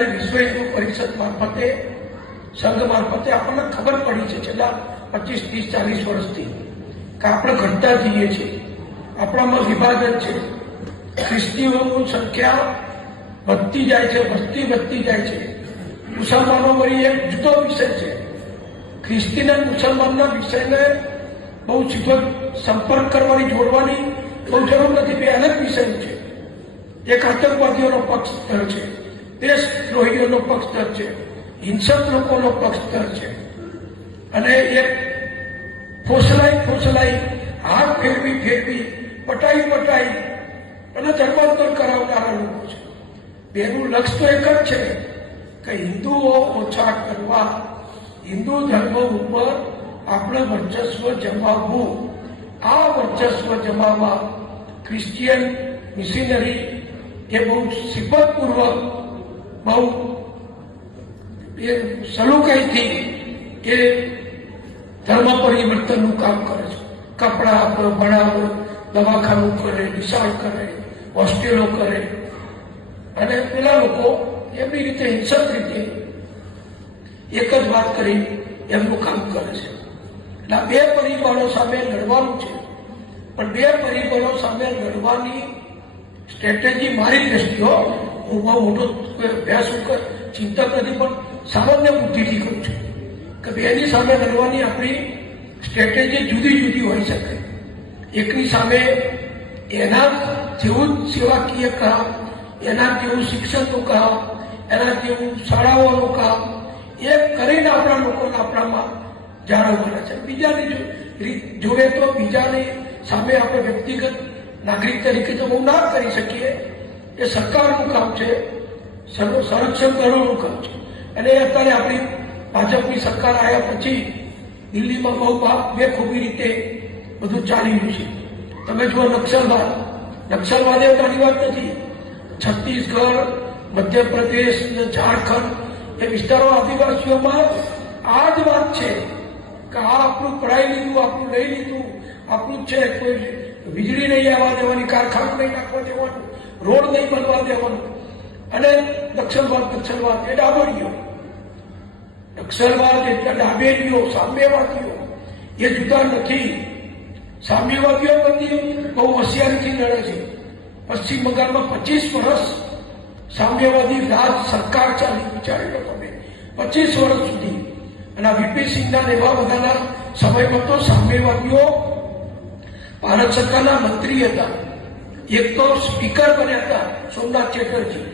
વિશ્વ હિન્દુ પરિષદ મારફતે સંઘ મારફતે આપણને ખબર પડી છે છેલ્લા 25, 30, 40 વર્ષથી કે આપણે ઘટતા જઈએ છીએ, આપણામાં વિભાજન છે, ખ્રિસ્તીઓની સંખ્યા વધતી જાય છે, વસ્તી વધતી જાય છે. મુસલમાનો વળી એક જુદો વિષય છે. ખ્રિસ્તી અને મુસલમાનના વિષયને બહુ સીધો સંપર્ક કરવાની, જોડવાની બહુ જરૂર નથી. બે અલગ વિષય છે. એક આતંકવાદીઓનો પક્ષ છે, દેશદ્રોહીઓનો પક્ષ છે, હિંસક લોકોનો પક્ષ છે, અને એક ફોસલાઈ હાથ ફેરવી પટાઈ અને ધર્માંતર કરાવનારા લોકો છે. બેનું લક્ષ્ય તો એક જ છે કે હિન્દુઓ ઓછા કરવા, હિન્દુ ધર્મ ઉપર આપણે વર્ચસ્વ જમાવવું. આ વર્ચસ્વ જમાવવા ક્રિશ્ચિયન મિશનરી એ બહુ સિફતપૂર્વક, બહુ સલુકાઈથી એ ધર્મ પરિવર્તનનું કામ કરે છે. કપડા આપે, ભણાવે, દવાખાનું કરે, નિશાળ કરે, હોસ્ટેલો કરે, અને પેલા લોકો એમની રીતે હિંસક રીતે એક જ વાત કરી એમનું કામ કરે છે. એટલે બે પરિબળો સામે લડવાનું છે, પણ બે પરિબળો સામે લડવાની સ્ટ્રેટેજી મારી દ્રષ્ટિએ, હું બહુ મોટો અભ્યાસ ચિંતક નથી, પણ સામાન્ય બુદ્ધિથી કહું છું કે બેની સામે લડવાની આપણી સ્ટ્રેટેજી જુદી જુદી હોઈ શકે. એકની સામે એના જેવું સેવાકીય કામ, એના જેવું શિક્ષણનું કામ, એના જેવું શાળાઓનું કામ એ કરીને આપણા લોકોને આપણામાં જાળવવાના છે. બીજાની જોડે તો બીજાની સામે આપણે વ્યક્તિગત નાગરિક તરીકે તો બહુ ના કરી શકીએ. એ સરકારનું કામ છે, સંરક્ષણ દળોનું કામ છે. અને અત્યારે આપણી ભાજપની સરકાર આવ્યા પછી દિલ્હીમાં બહુ બેખૂબી રીતે બધું ચાલી રહ્યું છે. તમે જુઓ નક્સલવાદ એ નાની વાત નથી. છત્તીસગઢ, મધ્યપ્રદેશ, ઝારખંડ એ વિસ્તારો આદિવાસીઓમાં આ જ વાત છે કે આ આપણું પડાઈ લીધું, આપણું લઈ લીધું, આપણું છે. કોઈ વીજળી નહીં આવવા દેવાની, કારખાનું નહીં નાખવા દેવાનું, રોડ નહીં બનવા દેવાનું. અને નક્સલવાદ એ ડાબેરીઓ. નક્સલવાદ એટલે ડાબેરીઓ, સામ્યવાદીઓ એ જુદા નથી. સામ્યવાદીઓ બધી બહુ હોશિયારીથી લડે છે. પશ્ચિમ બંગાળમાં 25 વર્ષ સામ્યવાદી રાજ સરકાર ચાલી, વિચારી લો તમે, 25 વર્ષ સુધી. અને વીપી સિંહના એવા બધાના સમયમાં તો સામ્યવાદીઓ ભારત સરકારના મંત્રી હતા. એક તો સ્પીકર બન્યા હતા સોમનાથ ચેટર્જી,